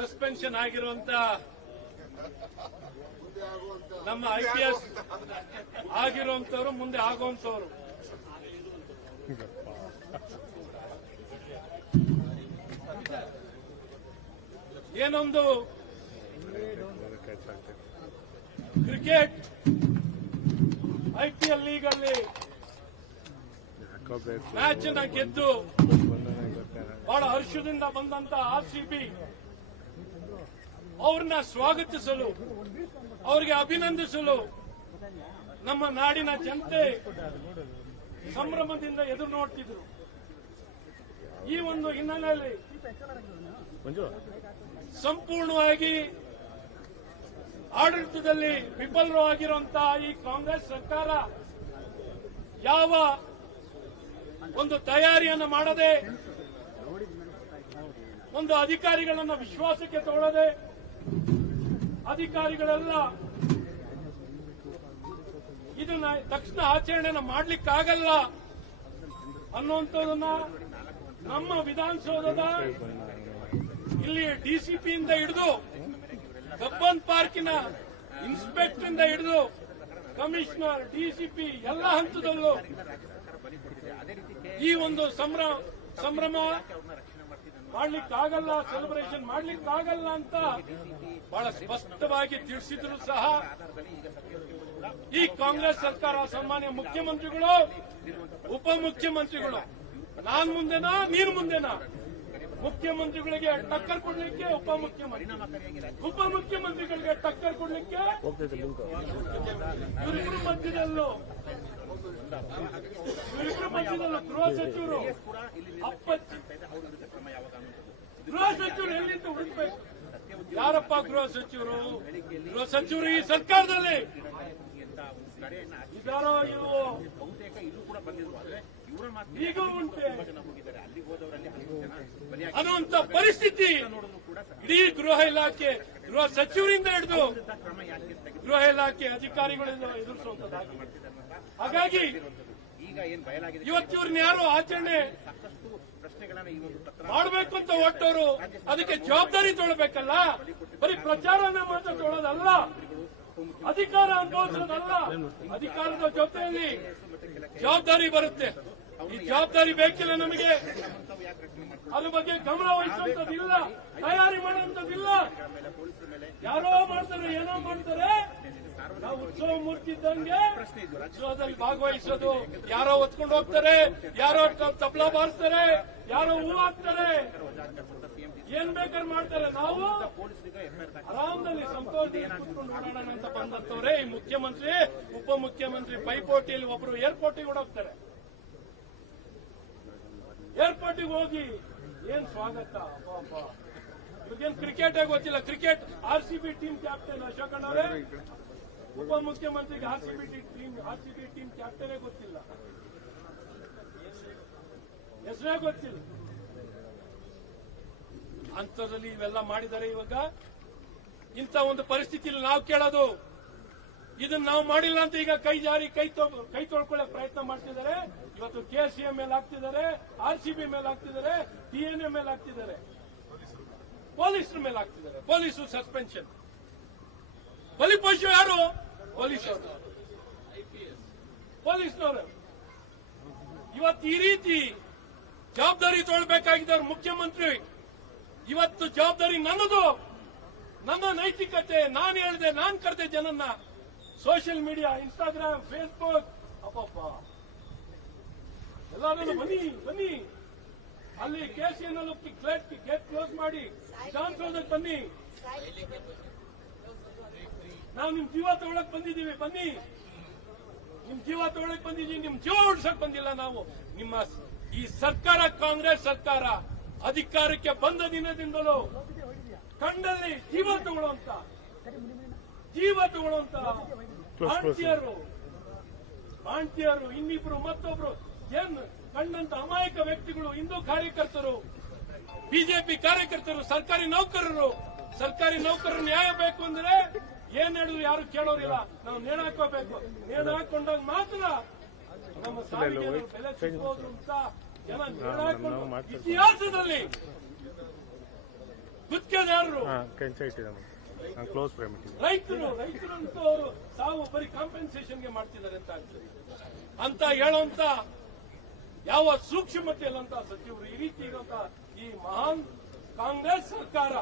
Suspension ಆಗಿರುವಂತ ನಮ್ಮ I P S ಆಗಿರುವಂತವ್ರು ಮುಂದೆ ಆಗುವಂತವ್ರು ಏನೊಂದು cricket I P L league ಅಲ್ಲಿ ಮ್ಯಾಚ್ ಗೆದ್ದು ಬಹಳ ಹರ್ಷದಿಂದ ಬಂದಂತ ಆರ್ ಸಿ ಬಿ. ಅವ್ರನ್ನ ಸ್ವಾಗತಿಸಲು, ಅವರಿಗೆ ಅಭಿನಂದಿಸಲು ನಮ್ಮ ನಾಡಿನ ಜನತೆ ಸಂಭ್ರಮದಿಂದ ಎದುರು ನೋಡ್ತಿದ್ರು. ಈ ಒಂದು ಹಿನ್ನೆಲೆಯಲ್ಲಿ ಸಂಪೂರ್ಣವಾಗಿ ಆಡಳಿತದಲ್ಲಿ ವಿಫಲವಾಗಿರುವಂತಹ ಈ ಕಾಂಗ್ರೆಸ್ ಸರ್ಕಾರ ಯಾವ ಒಂದು ತಯಾರಿಯನ್ನು ಮಾಡದೆ, ಒಂದು ಅಧಿಕಾರಿಗಳನ್ನು ವಿಶ್ವಾಸಕ್ಕೆ ತಗೊಳ್ಳದೆ ಅಧಿಕಾರಿಗಳೆಲ್ಲ ಇದನ್ನ ತಕ್ಷಣ ಆಚರಣೆನ ಮಾಡ್ಲಿಕ್ಕಾಗಲ್ಲ ಅನ್ನುವಂಥದ್ದನ್ನ ನಮ್ಮ ವಿಧಾನಸೌಧದ ಇಲ್ಲಿ ಡಿಸಿಪಿಯಿಂದ ಹಿಡಿದು ಕಬ್ಬನ್ ಪಾರ್ಕಿನ ಇನ್ಸ್ಪೆಕ್ಟರ್ ಇಂದ ಹಿಡಿದು ಕಮಿಷನರ್, ಡಿಸಿಪಿ ಎಲ್ಲ ಹಂತದಲ್ಲೂ ಈ ಒಂದು ಸಂಭ್ರಮ ಮಾಡ್ಲಿಕ್ಕಾಗಲ್ಲ ಸೆಲೆಬ್ರೇಷನ್ ಮಾಡ್ಲಿಕ್ಕಾಗಲ್ಲ ಅಂತ ಬಹಳ ಸ್ಪಷ್ಟವಾಗಿ ತಿಳಿಸಿದ್ರು ಸಹ ಈ ಕಾಂಗ್ರೆಸ್ ಸರ್ಕಾರ ಸನ್ಮಾನ್ಯ ಮುಖ್ಯಮಂತ್ರಿಗಳು ಉಪಮುಖ್ಯಮಂತ್ರಿಗಳು ನಾನ್ ಮುಂದೆನಾ ನೀನ್ ಮುಂದೆನಾ? ಮುಖ್ಯಮಂತ್ರಿಗಳಿಗೆ ಟಕ್ಕರ್ ಕೊಡ್ಲಿಕ್ಕೆ ಉಪಮುಖ್ಯಮಂತ್ರಿ. ಉಪಮುಖ್ಯಮಂತ್ರಿಗಳಿಗೆ ಟಕ್ಕರ್ ಕೊಡ್ಲಿಕ್ಕೆ ಇವರಿಬ್ಬರು ಮಧ್ಯದಲ್ಲೂ ಇವರಿಬ್ಬರು ಮಧ್ಯದಲ್ಲೂ ಗೃಹ ಸಚಿವರು ಗೃಹ ಸಚಿವರು ಎಲ್ಲಿಂದ ಹುಡುಕ್ಬೇಕು ಯಾರಪ್ಪ ಗೃಹ ಸಚಿವರು? ಗೃಹ ಸಚಿವರು ಈ ಸರ್ಕಾರದಲ್ಲಿ? ಇದಾರೋ ಇವು ಬಹುತೇಕ ಇಲ್ಲೂ ಕೂಡ ಬಂದಿದ್ರು ಆದ್ರೆ ಇವರ ಮಾತು ಈಗ ಉಂಟೆ. ಹೋಗಿದ್ದಾರೆ ಅಲ್ಲಿಗೆ ಹೋದವರಲ್ಲಿ ಹಲವು ಜನ ಅನ್ನುವಂತ ಪರಿಸ್ಥಿತಿ ಇಡೀ ಗೃಹ ಇಲಾಖೆ ಗೃಹ ಸಚಿವರಿಂದ ಹಿಡಿದು ಗೃಹ ಇಲಾಖೆ ಅಧಿಕಾರಿಗಳಿಂದ ಹಾಗಾಗಿ ಈಗ ಏನ್ ಬಯಲಾಗಿದೆ ಇವತ್ತು ಇವ್ರನ್ನ ಯಾರು ಆಚರಣೆ ಮಾಡಬೇಕು ಅಂತ ಹೊಟ್ಟವರು ಅದಕ್ಕೆ ಜವಾಬ್ದಾರಿ ತೊಳಬೇಕಲ್ಲ ಬರೀ ಪ್ರಚಾರನ ಮಾತ್ರ ತೊಳೋದಲ್ಲ ಅಧಿಕಾರ ಅನುಭವಿಸೋದಲ್ಲ. ಅಧಿಕಾರದ ಜೊತೆಯಲ್ಲಿ ಜವಾಬ್ದಾರಿ ಬರುತ್ತೆ. ಈ ಜವಾಬ್ದಾರಿ ಬೇಕಿಲ್ಲ ನಮಗೆ. ಅದ್ರ ಬಗ್ಗೆ ಗಮನ ವಹಿಸುವಂತದಿಲ್ಲ ತಯಾರಿ ಮಾಡುವಂತದಿಲ್ಲ ಯಾರೋ ಮಾಡ್ತಾರೆ, ಏನೋ ಮಾಡ್ತಾರೆ. ನಾವು ಉತ್ಸವ ಮೂರ್ತಿ ಇದ್ದಂಗೆ ಉತ್ಸವದಲ್ಲಿ ಭಾಗವಹಿಸೋದು. ಯಾರೋ ಹೊತ್ಕೊಂಡು ಹೋಗ್ತಾರೆ, ಯಾರೋ ತಬಲಾ ಬಾರಿಸ್ತಾರೆ, ಯಾರೋ ಹೂ ಹಾಕ್ತಾರೆ. ಏನ್ ಬೇಕಾದ್ರೆ ಮಾಡ್ತಾರೆ. ನಾವು ಆರಾಮದಲ್ಲಿ ಸಂತೋಷದಲ್ಲಿ ಕೂತ್ಕೊಂಡು ಓಡಾಡೋಣ ಅಂತ ಬಂದಂತವ್ರೆ ಈ ಮುಖ್ಯಮಂತ್ರಿ, ಉಪಮುಖ್ಯಮಂತ್ರಿ ಪೈಪೋಟಿಯಲ್ಲಿ ಒಬ್ರು ಏರ್ಪೋರ್ಟಿಗೆ ಓಡೋಗ್ತಾರೆ. ಏರ್ಪೋರ್ಟಿಗೆ ಹೋಗಿ ಏನ್ ಸ್ವಾಗತ? ಪಾಪ ಇವ್ರಿಗೇನ್ ಕ್ರಿಕೆಟ್ ಗೊತ್ತಿಲ್ಲ. Cricket R C B team captain Ashok ಅಣ್ಣವ್ರೆ ಉಪ ಉಪಮುಖ್ಯಮಂತ್ರಿಗೆ R C B team R C B team ಕ್ಯಾಪ್ಟನೇ ಗೊತ್ತಿಲ್ಲ. ಹೆಸರೇ ಗೊತ್ತಿಲ್ಲ. ಅಂತರಲ್ಲಿ ಇವೆಲ್ಲ ಮಾಡಿದ್ದಾರೆ ಇವಾಗ. ಇಂಥ ಒಂದು ಪರಿಸ್ಥಿತಿಯಲ್ಲಿ ನಾವು ಕೇಳೋದು. ಇದನ್ನ ನಾವು ಮಾಡಿಲ್ಲ ಅಂತ ಈಗ ಕೈ ಜಾರಿ, ಕೈ ಕೈ ತೊಳ್ಕೊಳ್ಳೋಕೆ ಪ್ರಯತ್ನ ಮಾಡ್ತಿದ್ದಾರೆ. ಇವತ್ತು ಕೆ ಸಿ ಎಂ ಮೇಲೆ ಹಾಕ್ತಿದ್ದಾರೆ ಆರ್ ಸಿ ಬಿ ಮೇಲೆ ಹಾಕ್ತಿದ್ದಾರೆ, ಡಿಎನ್ಎ ಮೇಲೆ ಹಾಕ್ತಿದ್ದಾರೆ. ಪೊಲೀಸರ ಮೇಲೆ ಹಾಕ್ತಿದ್ದಾರೆ. ಪೊಲೀಸರು ಸಸ್ಪೆನ್ಷನ್ ಬಲಿಪಶು ಯಾರು? ಪೊಲೀಸರು ಪೊಲೀಸ್ನವರು. ಇವತ್ತು ಈ ರೀತಿ ಜವಾಬ್ದಾರಿ ತೊಳ್ಬೇಕಾಗಿದ್ದವ್ರು ಮುಖ್ಯಮಂತ್ರಿ. ಇವತ್ತು ಜವಾಬ್ದಾರಿ ನನ್ನದು. ನನ್ನ ನೈತಿಕತೆ, ನಾನು ಹೇಳಿದೆ, ನಾನು ಕರೆದೆ ಜನನ್ನ. Social media, Instagram, Facebook. ಅಪ್ಪಪ್ಪ ಎಲ್ಲರೂ ಬನ್ನಿ ಬನ್ನಿ. ಅಲ್ಲಿ ಕೆಸಿಎನ್ಎಲ್ ಗೇಟ್ ಕ್ಲೋಸ್ ಮಾಡಿ ವಿಧಾನಸೌಧಕ್ಕೆ ಬನ್ನಿ. ನಾವು ನಿಮ್ ಜೀವ ತಗೊಳಕ್ ಬಂದಿದ್ದೀವಿ ಬನ್ನಿ. ನಿಮ್ ಜೀವ ತಗೊಳಕ್ ಬಂದಿದ್ದೀವಿ ನಿಮ್ ಜೀವ ಉಡ್ಸಕ್ ಬಂದಿಲ್ಲ ನಾವು. ನಿಮ್ಮ ಈ ಸರ್ಕಾರ ಕಾಂಗ್ರೆಸ್ ಸರ್ಕಾರ ಅಧಿಕಾರಕ್ಕೆ ಬಂದ ದಿನದಿಂದಲೂ ಕಂಡಲ್ಲಿ ಜೀವ ತಗೊಳ್ಳುವಂತ ಜೀವ ತಗೊಳ್ಳುವಂತ ಆಂಟಿಯರು ಆಂಟಿಯರು ಇನ್ನಿಬ್ರು ಮತ್ತೊಬ್ರು ಏನ್ ಕಂಡಂತ ಅಮಾಯಕ ವ್ಯಕ್ತಿಗಳು ಹಿಂದೂ ಕಾರ್ಯಕರ್ತರು ಬಿಜೆಪಿ ಕಾರ್ಯಕರ್ತರು ಸರ್ಕಾರಿ ನೌಕರರು. ಸರ್ಕಾರಿ ನೌಕರರು ನ್ಯಾಯ ಬೇಕು ಅಂದ್ರೆ ಏನ್ ಹೇಳಿದ್ರು ಯಾರು ಕೇಳೋರಿಲ್ಲ. ನಾವು ನೇಣು ಹಾಕೋಬೇಕು ನೇಣು ಹಾಕೊಂಡಾಗ ಮಾತ್ರ ನಮ್ಮ ಸಾವಿಗೆ ನಾವು ಬೆಲೆ ಸಿಗ್ಬೋದು ಅಂತ ಜನ ನೇಣು ಹಾಕೊಂಡು ಇತಿಹಾಸದಲ್ಲಿ ಗುತ್ತಿಗೆದಾರರು. ಕ್ಲೋಸ್ ರೈತರು ರೈತರಂತೂ ಅವರು ತಾವು ಬರೀ ಕಾಂಪೆನ್ಸೇಷನ್ಗೆ ಮಾಡ್ತಿದ್ದಾರೆ ಅಂತ ಅಂತ ಹೇಳುವಂತ ಯಾವ ಸೂಕ್ಷ್ಮತೆ ಇಲ್ಲಂತ ಸಚಿವರು ಈ ರೀತಿ ಇರುವಂತ ಈ ಮಹಾನ್ ಕಾಂಗ್ರೆಸ್ ಸರ್ಕಾರ.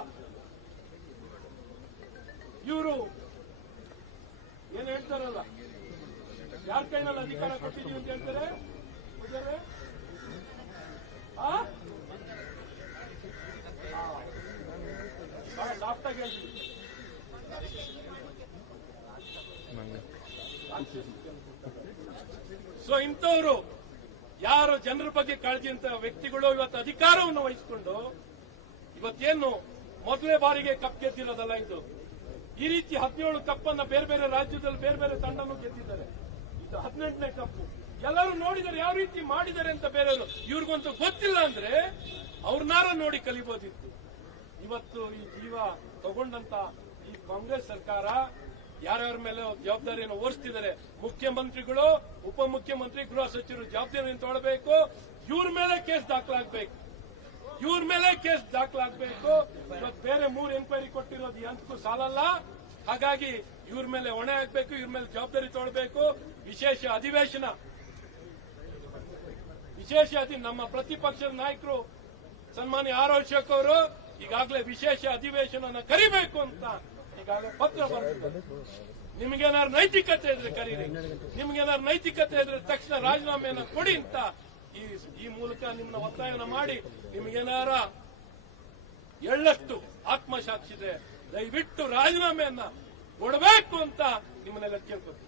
ಇವರು ಏನ್ ಹೇಳ್ತಾರಲ್ಲ? ಯಾರ ಕೈನಲ್ಲಿ ಅಧಿಕಾರ ಕೊಟ್ಟಿದ್ದೀವಿ ಅಂತ ಹೇಳ್ತಾರೆ? ಆಗಿ ಹೇಳ್ತೀವಿ. ಸೊ ಇಂಥವ್ರು ಯಾರು ಜನರ ಬಗ್ಗೆ ಕಾಳಜಿ ಅಂತ ವ್ಯಕ್ತಿಗಳು ಇವತ್ತು ಅಧಿಕಾರವನ್ನು ವಹಿಸಿಕೊಂಡು ಇವತ್ತೇನು ಮೊದಲೇ ಬಾರಿಗೆ ಕಪ್ ಗೆದ್ದಿರೋದಲ್ಲ ಇದು? ಈ ರೀತಿ ಹದಿನೇಳು ಕಪ್ಪನ್ನ ಬೇರೆ ಬೇರೆ ರಾಜ್ಯದಲ್ಲಿ ಬೇರೆ ಬೇರೆ ತಂಡನು ಗೆದ್ದಿದ್ದಾರೆ. ಇದು ಹದಿನೆಂಟನೇ ಕಪ್ ಎಲ್ಲರೂ ನೋಡಿದ್ದಾರೆ ಯಾವ ರೀತಿ ಮಾಡಿದ್ದಾರೆ ಅಂತ ಬೇರೆಯವರು. ಇವ್ರಿಗಂತೂ ಗೊತ್ತಿಲ್ಲ ಅಂದ್ರೆ ಅವ್ರನ್ನಾರ ನೋಡಿ ಕಲಿಬೋದಿತ್ತು. ಇವತ್ತು ಈ ಜೀವ ತಗೊಂಡಂತ ಈ ಕಾಂಗ್ರೆಸ್ ಸರ್ಕಾರ ಯಾರ್ಯಾರ ಮೇಲೆ ಜವಾಬ್ದಾರಿಯನ್ನು ಓಡಿಸ್ತಿದ್ದಾರೆ ಮುಖ್ಯಮಂತ್ರಿಗಳು, ಉಪಮುಖ್ಯಮಂತ್ರಿ, ಗೃಹ ಸಚಿವರು ಜವಾಬ್ದಾರಿಯನ್ನು ತೊಗೊಳ್ಬೇಕು ಇವ್ರ ಮೇಲೆ ಕೇಸ್ ದಾಖಲಾಗಬೇಕು. ಇವ್ರ ಮೇಲೆ ಕೇಸ್ ದಾಖಲಾಗಬೇಕು. ಇವತ್ತು ಬೇರೆ ಮೂರು ಎನ್ಕ್ವೈರಿ ಕೊಟ್ಟಿರೋದು ಎಂತಕ್ಕೂ ಸಾಲಲ್ಲ. ಹಾಗಾಗಿ ಇವ್ರ ಮೇಲೆ ಹೊಣೆ ಹಾಕಬೇಕು, ಇವ್ರ ಮೇಲೆ ಜವಾಬ್ದಾರಿ ತೊಗೊಳ್ಬೇಕು. ವಿಶೇಷ ಅಧಿವೇಶನ. ವಿಶೇಷ ಅಧಿ ನಮ್ಮ ಪ್ರತಿಪಕ್ಷದ ನಾಯಕರು, ಸನ್ಮಾನ್ಯ ಆರೋಗ್ಯ ಅವರು ಈಗಾಗಲೇ ವಿಶೇಷ ಅಧಿವೇಶನ ಕರಿಬೇಕು ಅಂತ ಈಗಾಗಲೇ ಪತ್ರ ಬರೆದಿದ್ದಾರೆ ನಿಮಗೇನಾದ್ರು ನೈತಿಕತೆ ಇದ್ರೆ ಕರೀರಿ. ನಿಮ್ಗೇನಾದ್ರು ನೈತಿಕತೆ ಇದ್ರೆ ತಕ್ಷಣ ರಾಜೀನಾಮೆಯನ್ನ ಕೊಡಿ ಅಂತ ಈ ಈ ಮೂಲಕ ನಿಮ್ಮನ್ನ ಒತ್ತಾಯನ ಮಾಡಿ ನಿಮಗೇನಾರ ಎಳ್ಳಷ್ಟು ಆತ್ಮಸಾಕ್ಷಿದೆ, ದಯವಿಟ್ಟು ರಾಜೀನಾಮೆಯನ್ನ ಕೊಡಬೇಕು ಅಂತ ನಿಮ್ಮನ್ನೆಲ್ಲ ಕೇಳ್ಕೊತೀನಿ.